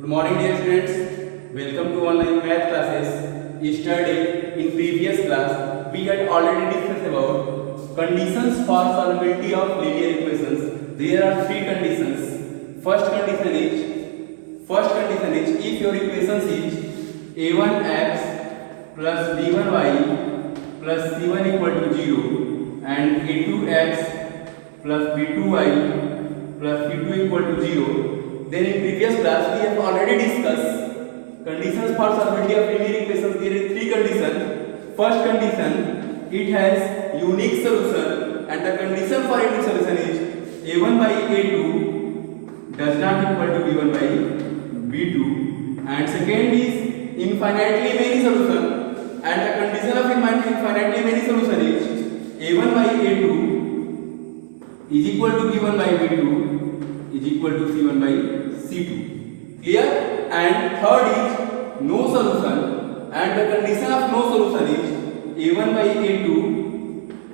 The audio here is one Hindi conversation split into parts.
Good morning dear students, welcome to online math classes. Yesterday in previous class we had already discussed about conditions for solvability of linear equations. There are three conditions. First condition is if your equation is a1x plus b1y plus c1 equal to 0 and a2x plus b2y plus c2 equal to 0. Then in previous class we have already discussed conditions for solvability of linear equations. There are three conditions. First condition, it has unique solution, and the condition for unique solution is a1 by a2 does not equal to b1 by b2. And second is infinitely many solution, and the condition of infinitely many solution is a1 by a2 is equal to b1 by b2 is equal to c1 by c2. Clear? And third is no solution, and the condition of no solution is a1 by a2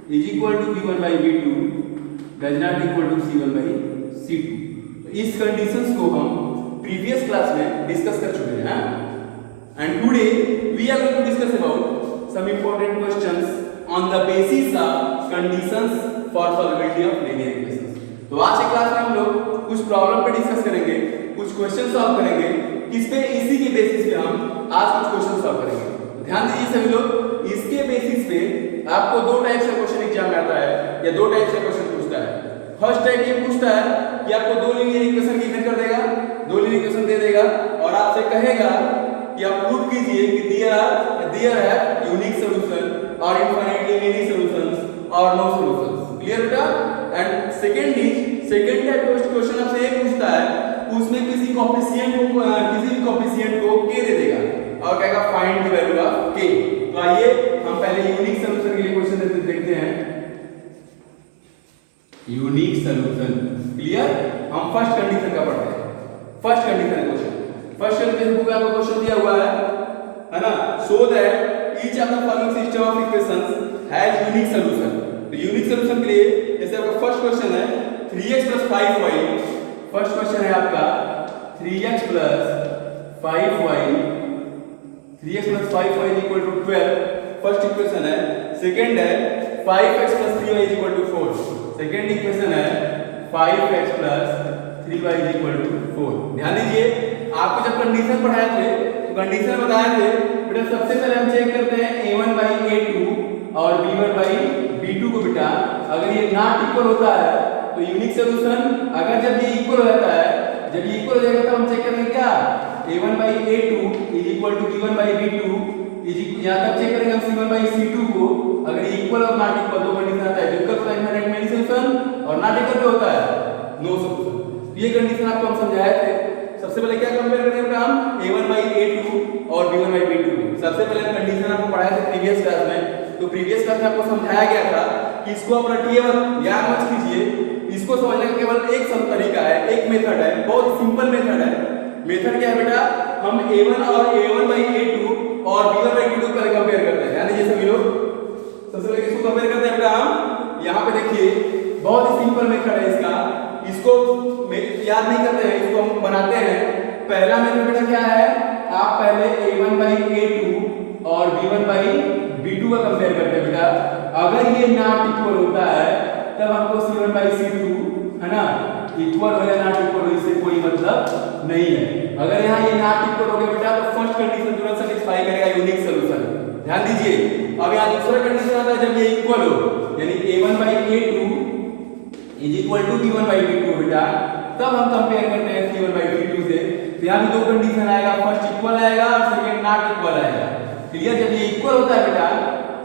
is equal to b1 by b2 does not equal to c1 by c2. तो इस कंडीशंस को हम प्रीवियस क्लास में डिस्कस कर चुके हैं. And today we are going to discuss about some important questions on the basis of conditions for solvability of linear equations. तो आज की क्लास में हम लोग कुछ प्रॉब्लम पे डिस्कस करेंगे, कुछ क्वेश्चन सॉल्व करेंगे. किस पे? इसी के बेसिस पे हम आज कुछ क्वेश्चन सॉल्व करेंगे. ध्यान दीजिए सभी लोग, इसके बेसिस पे आपको दो टाइप से क्वेश्चन एग्जाम में आता है या दो टाइप से क्वेश्चन पूछता है. फर्स्ट टाइप ये पूछता है कि आपको दो लीनियर इक्वेशन गिवन कर देगा, दो लीनियर इक्वेशन दे देगा और आपसे कहेगा कि आप प्रूव कीजिए कि देयर है यूनिक सॉल्यूशन और इनफाइनाइटली मेनी सॉल्यूशंस और नो सॉल्यूशंस. क्लियर बेटा? एंड सेकंड टाइप क्वेश्चन आपसे ये पूछता है, उसमें किसी भी कोएफिशिएंट को k दे देगा और कहेगा find the value of k. तो आइए हम पहले यूनिक सॉल्यूशन के लिए क्वेश्चन देखते हैं. Unique solution. क्लियर? हम फर्स्ट कंडीशन का पढ़ते हैं. फर्स्ट कंडीशन बुक में आपको क्वेश्चन दिया हुआ है ना. So that each of the following system of equations has unique solution. तो यूनिक सॉल्यूशन के लिए जैसे आपका फर्स्ट क्वेश्चन है 3x + 5y. फर्स्ट क्वेश्चन है आपका 3x + 5y 3x + 5y = 12. First equation है. सेकंड है 5x + 3y = 4. सेकंड इक्वेशन है 5x + 3y = 4. ध्यान दीजिए, आपको जब कंडीशन पढ़ाए थे तो कंडीशन बताए थे बेटा. सबसे पहले हम चेक करते हैं a1 by a2 और b1 by b2 को. बेटा अगर ये नॉट इक्वल होता है तो यूनिक सॉल्यूशन. अगर जब ये इक्वल हो जाता है, जब ये इक्वल हो जाएगा तो हम चेक करेंगे क्या a1 by a2 is equal to b1 by b2 यहाँ तक चेक करेंगे हम c1 by c2 को. अगर ये इक्वल और नॉट इक्वल दो कंडीशन आता है, जो इक्वल होता है इनफाइनाइट मेनी सॉल्यूशन और नॉट इक्वल पे होता है नो सॉल्यूशन. ये कंडीशन आपको हम समझाए थे. सबसे पहले क्या कंपेयर करेंगे हम a1 by a2 और b1 by b2 को. सबसे पहले कंडीशन आपको पढ़ाया था प्रीवियस क्लास में. तो प्रीवियस क्लास में आपको समझाया गया था कि इसको आप रटिए मत, याद मत कीजिए. इसको समझने का केवल एक सब तरीका है, एक मेथड है, बहुत सिंपल मेथड है. मेथड क्या है बेटा? हम a1 by a2 और b1 by b2 को कंपेयर करते हैं. यानी ये सभी लोग सबसे पहले किसको कंपेयर करते हैं बेटा? हम यहाँ पे देखिए, बहुत ही सिंपल मेथड है इसका. इसको याद नहीं करते हैं, इसको हम बनाते हैं. पहला मेथड बेटा क्या है? आप पहले a1 by a2 और b1 by b2 का कंपेयर करते हैं बेटा. अगर ये नॉट इक्वल होता है तब हमको c1 by c2 है ना इक्वल हो या नॉट इक्वल हो इससे कोई मतलब नहीं है. अगर यहाँ ये नॉट इक्वल हो गया बेटा तो फर्स्ट कंडीशन तुरंत सेटिस्फाई करेगा यूनिक सॉल्यूशन. ध्यान दीजिए. अब यहाँ दूसरा कंडीशन आता है जब ये इक्वल हो, यानी a1 by a2 is equal to b1 by b2 बेटा, तब हम कंपेयर करते हैं c1 by c2 से. तो यहाँ भी दो कंडीशन आएगा, फर्स्ट इक्वल आएगा और सेकंड नॉट इक्वल आएगा. क्लियर? जब ये इक्वल होता है बेटा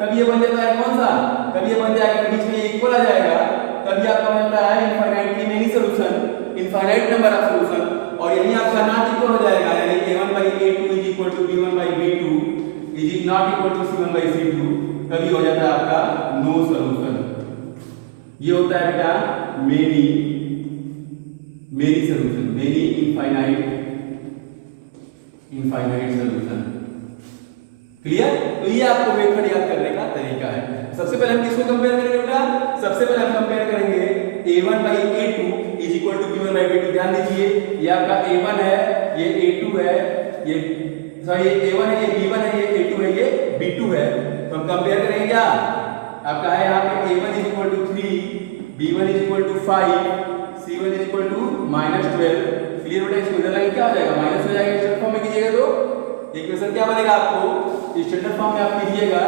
तब ये बन जाता है कौन सा? तब ये बन जाएगा बीच में इक्वल आ जाएगा. तब ये आपका बनता है infinitely many solution, infinite number of solution. और यही आपका नॉट इक्वल हो जाएगा, यानी a1 by a2 is equal to b1 by b2 is not equal to c1 by c2. तभी हो जाता है आपका नो सॉल्यूशन. ये होता है बेटा many solution, many infinite solution. Clear? तो ये आपको मेथड याद करने का तरीका है. सबसे पहले हम किसको कंपेयर करेंगे बेटा? सबसे पहले हम कंपेयर करेंगे a1 by a2 is equal to b1 by b2. ध्यान दीजिए, ये आपका a1 है, ये a2 ये सॉरी ये a1 है, ये b1 है, ये a2 है, ये b2 है। तो हम कंपेयर करेंगे क्या, आपका है यहाँ पे a1 = 3, b1 = 5, c1 = -12। क्लियर बेटा, इसको इधर लाएंगे क्या हो जाएगा, माइनस हो जाएगा। स्टैंडर्ड फॉर्म में कीजिएगा तो इक्वेशन क्या बनेगा, आपको स्टैंडर्ड फॉर्म में आप कीजिएगा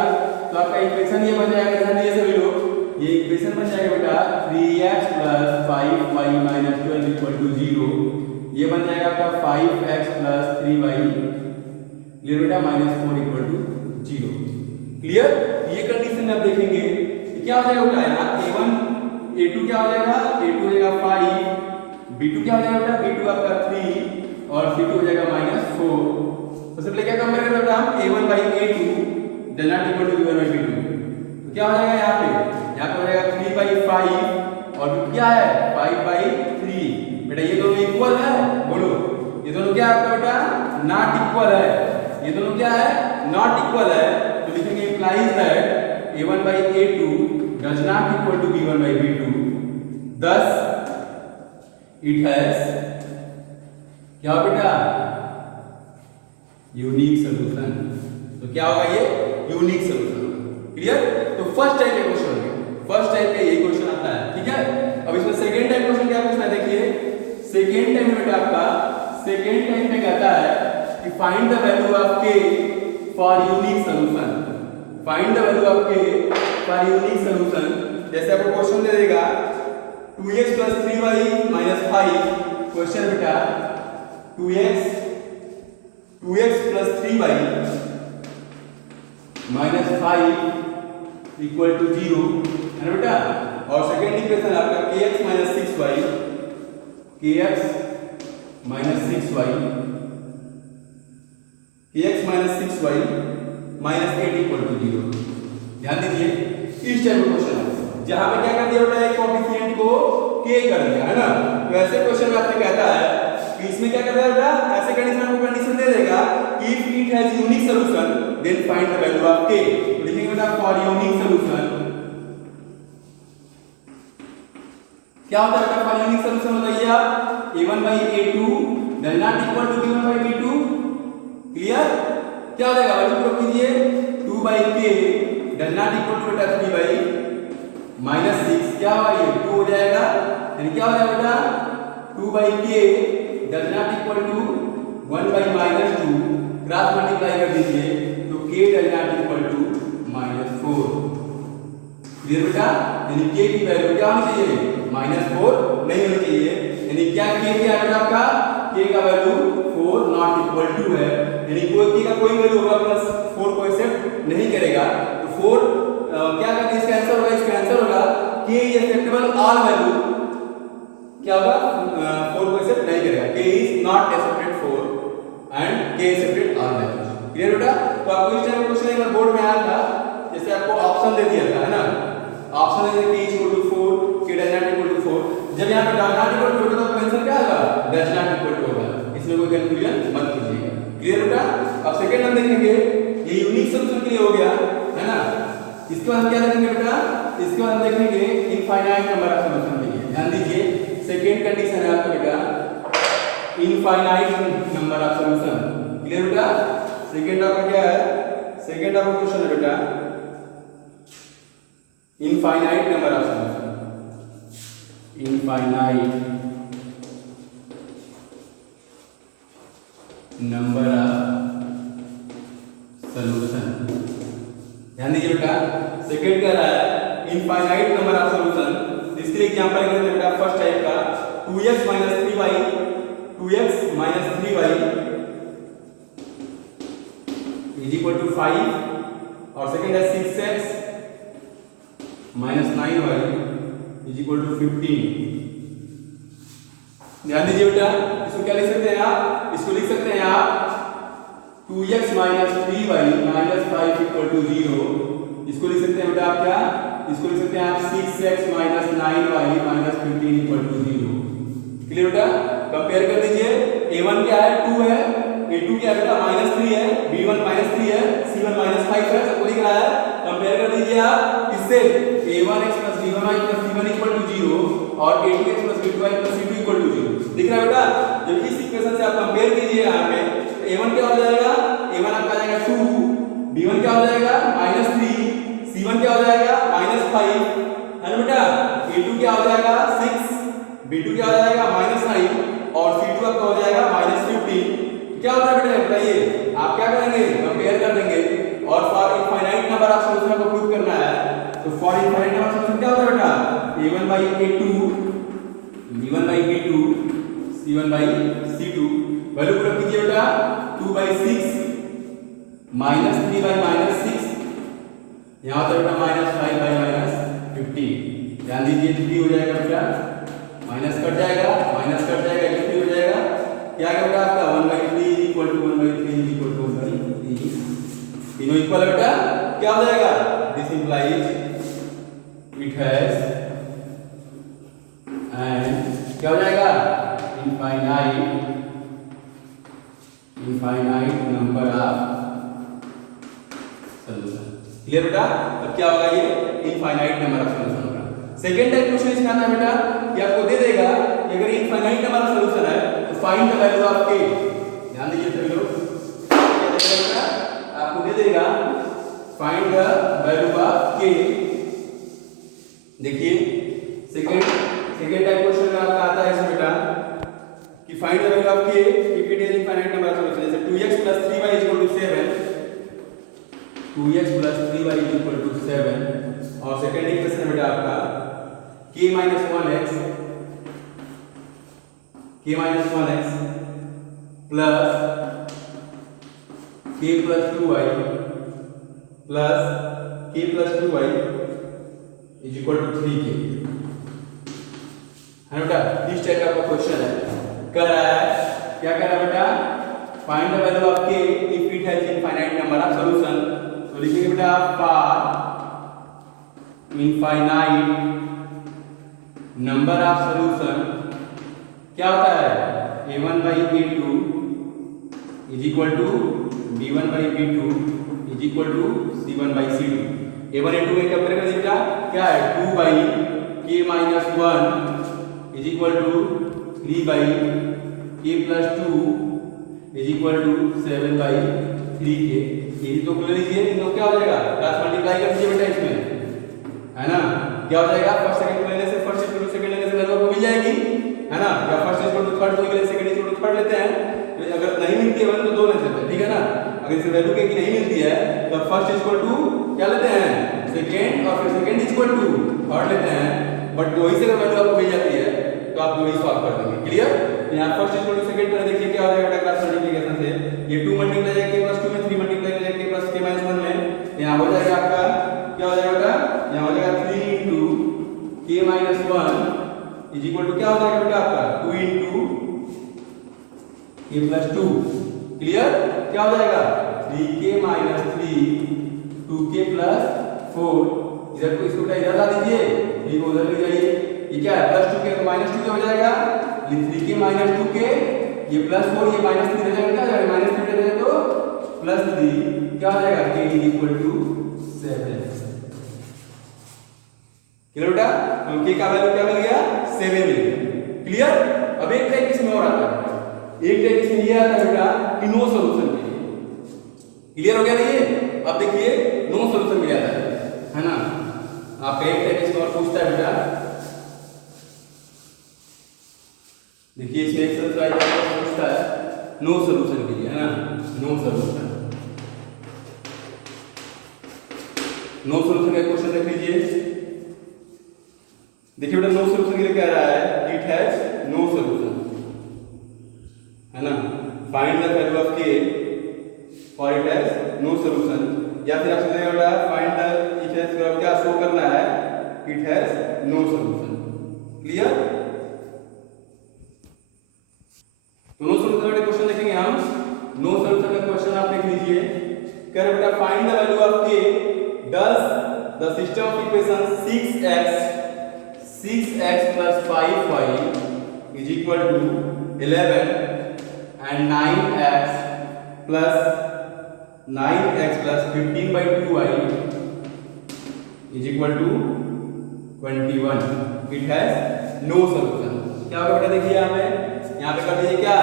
तो आपका इक्वेशन ये बन जाएगा। ध्यान दीजिए सभी लोग, ये इक्वेशन बन जाएगा बेटा 3x + 5y - 12 = 0। ये बन जाएगा आपका 5x + 3y क्लियर बेटा -4 = 0। क्लियर, ये कंडीशन में आप देखेंगे क्या हो जाएगा बेटा, यहाँ a1 a2 क्या हो जाएगा, a2 हो जाएगा 5, b2 क्या हो जाएगा बेटा, b2 आपका 3 और c2 हो जाएगा -4। सबसे पहले क्या कंपेयर करें बेटा हम, a1/a2 = b1/b2। तो क्या हो जाएगा यहाँ पे हो जाएगा 3/5 और b2 क्या है 5/3। बेटा ये दोनों इक्वल है, बोलो ये दोनों क्या है आपका बेटा, नॉट इक्वल है। ये दोनों क्या है, नॉट इक्वल है। तो लिखेंगे implies that a1/a2 does not equal to b1/b2, thus it has क्या बेटा, यूनिक सॉल्यूशन। तो क्या होगा ये, यूनिक सॉल्यूशन। क्लियर, तो फर्स्ट टाइप के क्वेश्चन में फर्स्ट टाइप का यही क्वेश्चन आता है, ठीक है। अब इसमें सेकंड टाइप क्वेश्चन क्या पूछना है, देखिए सेकंड टाइप में बेटा आपका सेकंड टाइप में कहता है कि find the value of k for unique solution. Find the value of k for unique solution. जैसे आपको क्वेश्चन दे देगा 2x + 3y - 5। क्वेश्चन बेटा 2x + 3y - 5 = 0 है ना बेटा। और सेकंड इक्वेशन आपका kx - 6y kx - 6y -8 = 0। ध्यान दीजिए, इस टाइप का क्वेश्चन है जहां पे क्या कर दिया बेटा, एक कोएफिशिएंट को k कर दिया है ना। तो ऐसे क्वेश्चन में आपसे कहता है कि इसमें क्या कर दिया बेटा, ऐसे कंडीशन आपको कंडीशन दे देगा if it has unique solution then find the value of k। तो लिखेंगे बेटा फॉर यूनिक सॉल्यूशन। क्या होता है बेटा फॉर यूनिक सॉल्यूशन, बताइए आप, a1/a2 does not equal to b1/b2। Clear, क्या हो जाएगा, वैल्यू पुट कीजिए 2/k does not equal to बेटा 3/-6 क्या होगा, ये 2 हो जाएगा। यानी क्या हो जाएगा बेटा 2/k does not equal to 1/-2 cross multiply कर दीजिए तो k does not equal to -4। Clear बेटा, यानी k की वैल्यू क्या होनी चाहिए, -4 नहीं होनी चाहिए। यानी क्या k क्या है आपका, k का वैल्यू 4 नॉट इक्वल टू है। यानी कोई k का कोई वैल्यू होगा +4 को एक्सेप्ट नहीं करेगा। तो 4 क्या करके इसका आंसर होगा, इसका आंसर होगा k is acceptable all value. क्या होगा, 4 को एक्सेप्ट नहीं करेगा, k is not accepted 4 and k accepted all values. Clear बेटा। तो आपको इस टाइप का क्वेश्चन एक बार बोर्ड में आया था, जैसे आपको ऑप्शन दे दिया था है ना, ऑप्शन दे दिया k = 4 k does not equal to 4। जब यहां पे does not equal to होगा तो आंसर क्या होगा, does not equal to होगा। इसमें कोई कंफ्यूजन मत कीजिएगा। क्लियर बेटा। अब सेकंड हम देखेंगे, ये यूनिक सॉल्यूशन के लिए हो गया है ना। इसके बाद हम क्या देखेंगे बेटा, इसके बाद हम देखेंगे इनफाइनाइट नंबर ऑफ सॉल्यूशन के लिए। ध्यान दीजिए, सेकंड कंडीशन है आपका बेटा infinite number of solution. Clear बेटा, सेकंड आपका क्या है, सेकंड आपका क्वेश्चन है बेटा infinite number of solution. Infinite number of solution. ध्यान दीजिए बेटा, सेकंड कह रहा है इनफाइनाइट नंबर ऑफ सॉल्यूशन। इसके लिए एग्जांपल करते हैं बेटा फर्स्ट टाइप का 2x - 3y = 5 और सेकंड है 6x - 9y = 15। ध्यान दीजिए बेटा, इसको क्या लिख सकते हैं आप, इसको लिख सकते हैं आप 2x - 3y - 5 = 0। इसको लिख सकते हैं बेटा आप क्या, इसको लिख सकते हैं आप 6x - 9y - 15 = 0। क्लियर बेटा। कंपेयर कर दीजिए, a1 क्या है 2 है, a2 क्या है बेटा -3 है, b1 -3 है, c1 -5 है, सबको लिख रहा है। कंपेयर कर दीजिए आप इससे a1x + b1y + c1 = 0 और a2x + b2y + c2 = 0। दिख रहा है बेटा। जब इस इक्वेशन से आप कंपेयर कीजिए यहाँ पे a1 क्या बताइए, आप क्या करेंगे, कंपेयर कर देंगे। और for infinite number of solution को प्रूव करना है, तो for infinite number of solution क्या होता है बेटा, a1 by a2 b1 by b2 c1 by c2 value put कीजिए बेटा 2 by 6 माइनस 3 by माइनस 6 यहाँ तो बेटा माइनस 5 by माइनस 15। ध्यान दीजिए 3 हो जाएगा बेटा, माइनस कट जाएगा, माइनस कट जाएगा, 3 हो जाएगा। क्या क्या बेटा आपका 1 by 3 equal to 1 by 3 equal to 1 by 3, तीनों इक्वल है बेटा। क्या हो जाएगा, this implies it has and क्या हो जाएगा infinite number of solution. Clear बेटा, अब क्या होगा ये इनफाइनाइट नंबर ऑफ सॉल्यूशन होगा। सेकंड टाइप क्वेश्चन इसमें आता है बेटा कि आपको दे देगा कि अगर इनफाइनाइट नंबर ऑफ सॉल्यूशन है तो find the value of k। ध्यान दीजिए सभी लोग, क्या देगा बेटा, आपको दे देगा find the value of k। देखिए सेकंड टाइप क्वेश्चन में आपका आता है इसमें बेटा कि find the value of k if it is infinite number of solution. जैसे 2x + 3y = 7, 2x + 3y = 7। और सेकंड इक्वेशन है बेटा आपका k - 1x plus k + 2y plus k + 2y = 3k है बेटा। इस टाइप का आपका क्वेश्चन है, कर रहा है क्या कर रहा है बेटा, find the value of k if it has infinite number of solution. तो लिखेंगे बेटा for infinite number of solution क्या होता है, a1 by a2 = b1 by b2 = c1 by c2। a1 a2 में क्या करेंगे बेटा, क्या है 2 by k - 1 = 3 by k + 2 = 7 by 3k। यही तो कर लीजिए, तो क्या हो जाएगा, क्रॉस मल्टीप्लाई कर दीजिए बेटा इसमें, है ना। क्या हो जाएगा, फर्स्ट सेकंड को लेने से फर्स्ट इक्वल टू सेकंड लेने से वैल्यू आपको मिल जाएगी, है ना। या फर्स्ट इक्वल टू थर्ड को लेने सेकंड इक्वल टू थर्ड लेते हैं, तो अगर नहीं मिलती है वैल्यू तो दो लेते हैं, ठीक है ना। अगर इसे वैल्यू की नहीं मिलती है तो फर्स्ट इक्वल टू क्या लेते हैं, सेकंड, और फिर सेकंड इक्वल टू थर्ड लेते हैं। बट वही से अगर वैल्यू आपको मिल जाती है तो आप वही सॉल्व कर देंगे। क्लियर, यहाँ फर्स्ट इक्वल टू सेकंड पर देखिए क्या हो जाएगा क्रॉस मल्टीप्लिकेशन से, ये 2 मल्टीप्लाई k + 2 में 3 मल्टीप्लाई हो जाएगा k + k - 1 में, यहाँ हो जाएगा आपका क्या हो जाएगा बेटा, यहाँ हो जाएगा 3 × k - 1 = क्या हो जाएगा बेटा आपका 2 × k + 2। क्लियर, क्या हो जाएगा 3k - 3 2k + 4। इधर को इसको इधर ला दीजिए, 3 को उधर ले जाइए, ये क्या है +2k तो -2k हो जाएगा, ये 3k - 2k, ये +4 ये -3 हो जाएगा, क्या हो जाएगा -3 हो जाएगा तो +3 क्या हो जाएगा k = 7। क्लियर बेटा, तो k का वैल्यू क्या मिल गया 7 मिल गया। क्लियर, अब एक टाइप इसमें और आता है, एक टाइप इसमें ये आता है बेटा कि नो सॉल्यूशन के लिए। क्लियर हो गया ना ये, अब देखिए नो सॉल्यूशन मिल जाता है ना। आपका एक टाइप इसमें और पूछता है बेटा, देखिए इसमें एक्सरसाइज पूछता है नो सॉल्यूशन के लिए, है ना। नो सॉल्यूशन का क्वेश्चन देख लीजिए। देखिए बेटा नो सॉल्यूशन के लिए कह रहा है इट हैज नो सॉल्यूशन, है ना। Find the value of k for it has no solution, या फिर आप समझेंगे बेटा फाइंड द इट हैज क्या शो करना है, it has no solution. Clear, तो नो सॉल्यूशन का क्वेश्चन देखेंगे हम। नो सॉल्यूशन का क्वेश्चन आप देख लीजिए, कह रहे बेटा find the value of k does the system of equation 6x plus 5y is equal to 11 and 9x plus 15 by 2y is equal to 21। It has no solution। क्या होगा बेटा, देखिए यहाँ पे कर दीजिए क्या,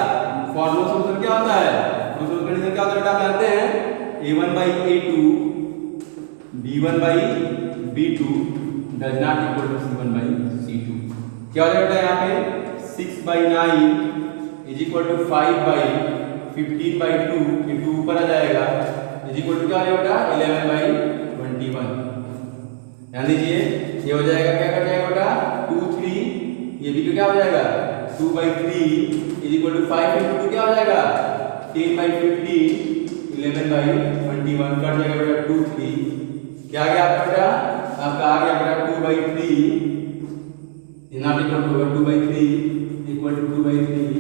फॉर नो सॉल्यूशन क्या होता है, नो सॉल्यूशन कंडीशन क्या होता है बेटा, आप जानते हैं a1 by a2 b1 by b2 does not equal to c1 by c2। क्या हो जाएगा बेटा यहाँ पे 6 by 9 is equal to 5 by 15/2, ये 2 ऊपर आ जाएगा, इज इक्वल टू क्या हो जाएगा बेटा 11/21। ध्यान दीजिए ये हो जाएगा, क्या कट जाएगा बेटा 2 3, ये भी क्या हो जाएगा 2/3 इज इक्वल टू 5 into 2 क्या हो जाएगा 10/15, 11/21 कट जाएगा बेटा 2 3, क्या आ गया आपका बेटा, आपका आ गया बेटा 2/3, not equal to 2/3 equal to 2/3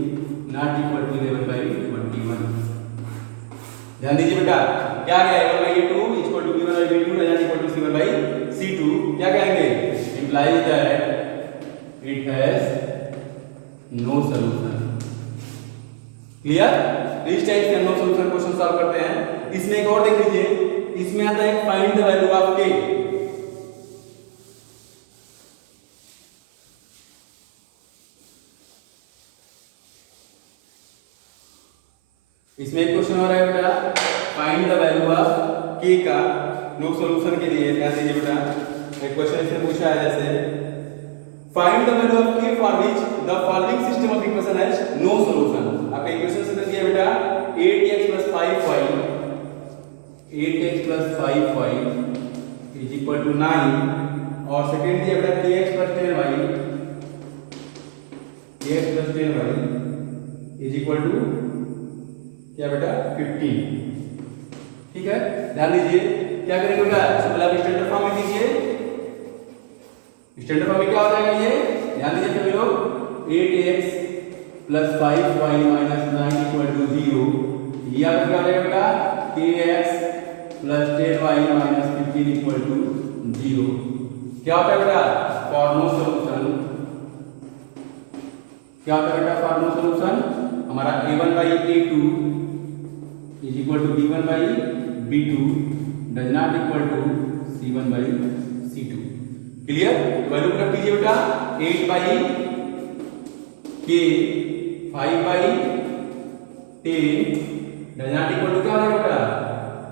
not equal to 11/21। ध्यान दीजिए बेटा क्या आ गया a1/a2 equal to b1/b2 not equal to c1/c2, क्या कहेंगे implies that it has no solution। क्लियर? इस टाइप से हम लोग सॉल्यूशन क्वेश्चन सॉल्व करते हैं। इसमें एक और देख लीजिए, इसमें आता है find the value of k। इसमें एक क्वेश्चन हो रहा है बेटा find the value of k का नो सॉल्यूशन के लिए। ध्यान दीजिए बेटा एक क्वेश्चन इसमें पूछा है जैसे find the value of k for which the following system of equation has no solution. आपका इक्वेशन से दिया बेटा 8x + 5y 8x + 5y is equal to 9 और सेकंड दिया बेटा kx + 10y kx + 10y is equal to क्या बेटा 15। ठीक है, ध्यान दीजिए क्या करेंगे बेटा, पहले आप स्टैंडर्ड फॉर्म में कीजिए। स्टैंडर्ड फॉर्म में क्या हो जाएगा ये, ध्यान दीजिए सभी लोग 8x + 5y - 9 = 0, ये आपका क्या हो जाएगा बेटा kx + 10y - 15 = 0। क्या होता है बेटा फॉर नो सॉल्यूशन, क्या होता है बेटा फॉर नो सॉल्यूशन, हमारा a1/a2 is equal to b1/b2 does not equal to c1/c2। Clear? Value put कीजिए बेटा 8/k 5/10 does not equal to क्या हो जाएगा बेटा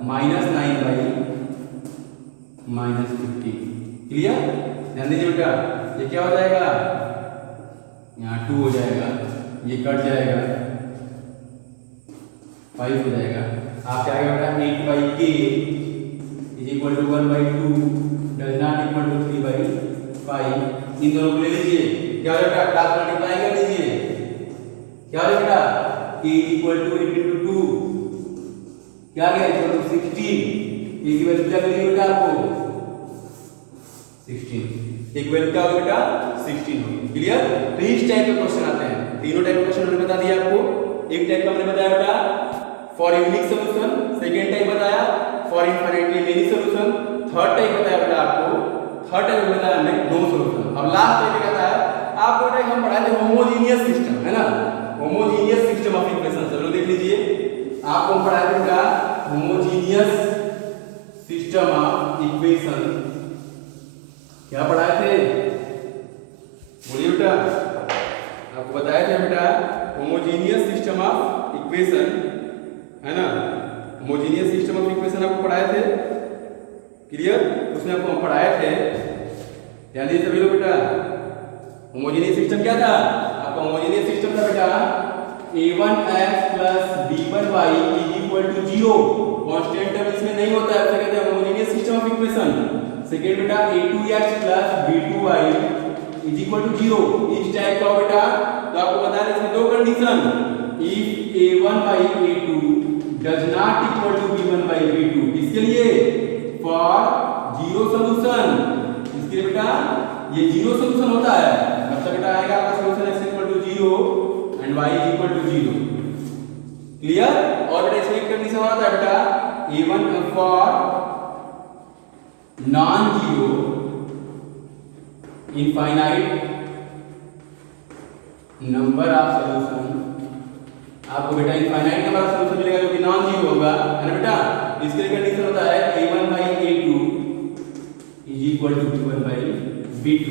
-9/-15। क्लियर? ध्यान दीजिए बेटा ये क्या हो जाएगा, यहाँ 2 हो जाएगा, ये कट जाएगा 5 हो जाएगा। आप क्या आएगा बेटा 8/k is equal to 1/2 does not equal to 3/5। इन दोनों को ले लीजिए, क्या हो जाएगा क्रॉस मल्टीप्लाई कर लीजिए, क्या हो जाएगा k इक्वल टू 8 into 2 क्या आ गया इक्वल टू 16। ये की वैल्यू क्या मिलेगी बेटा आपको 16, एक वैल्यू क्या होगी बेटा 16 होगी। क्लियर? तो इस टाइप के क्वेश्चन आते हैं, तीनों टाइप के क्वेश्चन मैंने बता दिया आपको। एक टाइप का मैंने बताया बेटा for unique solution, second type बताया for infinitely many solution, third type बताया बेटा आपको, थर्ड टाइप बताया हमने नो सॉल्यूशन। अब लास्ट टाइप क्या है आपको बेटा, हम पढ़ाए थे होमोजेनियस सिस्टम, है ना, होमोजेनियस सिस्टम ऑफ इक्वेशन। चलो देख लीजिए आपको हम पढ़ाए थे बेटा होमोजेनियस सिस्टम ऑफ इक्वेशन। क्या पढ़ाए थे बोलिए बेटा, आपको बताया था बेटा होमोजेनियस सिस्टम ऑफ इक्वेशन, है ना, होमोजेनियस सिस्टम ऑफ इक्वेशन आपको पढ़ाए थे। क्लियर? उसमें आपको हम पढ़ाए थे, ध्यान दीजिए सभी लोग बेटा होमोजेनियस सिस्टम क्या था आपका, होमोजेनियस सिस्टम था बेटा a1x + b1y = 0। कांस्टेंट टर्म इसमें नहीं होता है, उसे कहते हैं homogeneous system of equation. Second बेटा a2x + b2y = 0। इस टाइप का बेटा तो आपको बता रहे इसमें दो condition, if a1/a2 does not equal to b1/b2, किसके लिए फॉर जीरो सॉल्यूशन, इसके लिए बेटा ये जीरो सॉल्यूशन होता है, मतलब बेटा आएगा आपका solution x = 0 and y = 0। Clear? और बेटा इसमें एक कंडीशन होता है बेटा a1 for non zero infinite number of solution, आपको बेटा इनफाइनाइट नंबर ऑफ सॉल्यूशन मिलेगा जो कि नॉन जीरो होगा, है ना बेटा। इसके लिए कंडीशन होता है a1/a2 = b1/b2।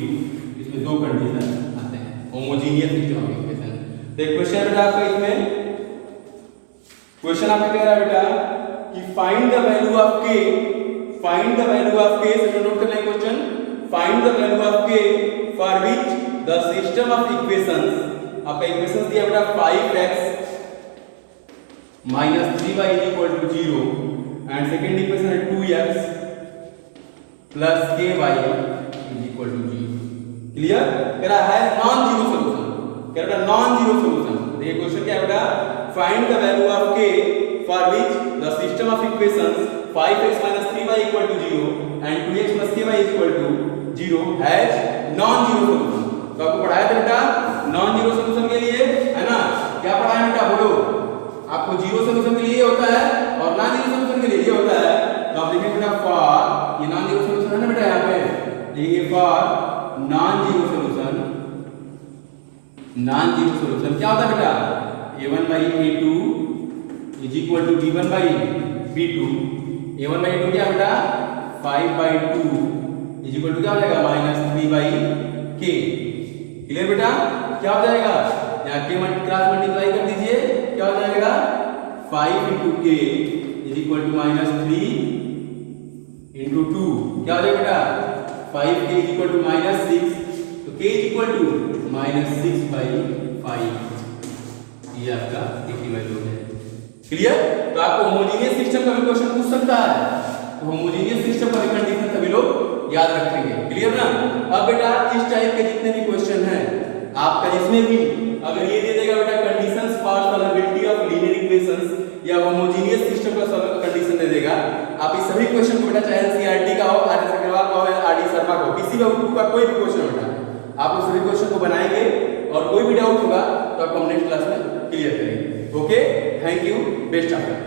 इसमें दो कंडीशन आते हैं होमोजेनियस सिस्टम ऑफ इक्वेशन। तो एक क्वेश्चन बेटा आपका इसमें क्वेश्चन आपका कह रहा है बेटा कि find the value of k, find the value of k, सब नोट कर लें question, find the value of k for which the system of equations, आपका इक्वेशंस दिया बेटा 5x minus 3y is equal to 0 and second equation है 2x plus ky is equal to 0। Clear? कह रहा है नॉन जीरो सॉल्यूशन, कह रहा है नॉन जीरो सॉल्यूशन। देखिए क्वेश्चन क्या है बेटा, find the value of k for which the system of equations 5x 3y equal to 0 and 2x ky is equal to 0 has non zero solution. तो आपको पढ़ाया था बेटा नॉन जीरो सॉल्यूशन के लिए, है ना? क्या पढ़ाया बेटा बोलो? आपको जीरो सॉल्यूशन के लिए ये होता है और नॉन जीरो सॉल्यूशन के लिए ये होता है। तो आप देखें बेटा फॉर, ये नॉन जीरो सॉल्यूशन है ना बेटा, यहाँ पे देखिए for non zero solution, non zero solution क्या होता है बेटा, a1 by a2 is equal to b1 by b2। a1 by a2 क्या है बेटा, 5 by 2 इज इक्वल टू क्या हो जाएगा, -3 by k। क्लियर बेटा? क्या हो जाएगा, यहाँ k क्रॉस मल्टीप्लाई कर दीजिए, क्या हो जाएगा 5 into k is equal to -3 into 2, क्या हो जाएगा बेटा 5k इज इक्वल टू -6, तो k is equal to -6 by 5, ये आपका k की वैल्यू है। क्लियर? तो आपको होमोजेनियस सिस्टम का भी क्वेश्चन पूछ सकता है, तो होमोजेनियस सिस्टम का भी कंडीशन सभी लोग याद रखेंगे। क्लियर ना? अब बेटा इस टाइप के जितने भी क्वेश्चन हैं आपका, जिसमें भी अगर ये दे देगा बेटा conditions for solvability of linear equations या होमोजेनियस सिस्टम का कंडीशन दे देगा, आप इस सभी क्वेश्चन को बेटा चाहे एनसीईआरटी का हो, आर एस अग्रवाल का हो या आर डी शर्मा का हो, किसी भी बुक का कोई भी क्वेश्चन बेटा आप उस सभी क्वेश्चन को बनाएंगे और कोई भी डाउट होगा तो आपको हम नेक्स्ट क्लास में क्लियर करेंगे। Okay, thank you, best of luck.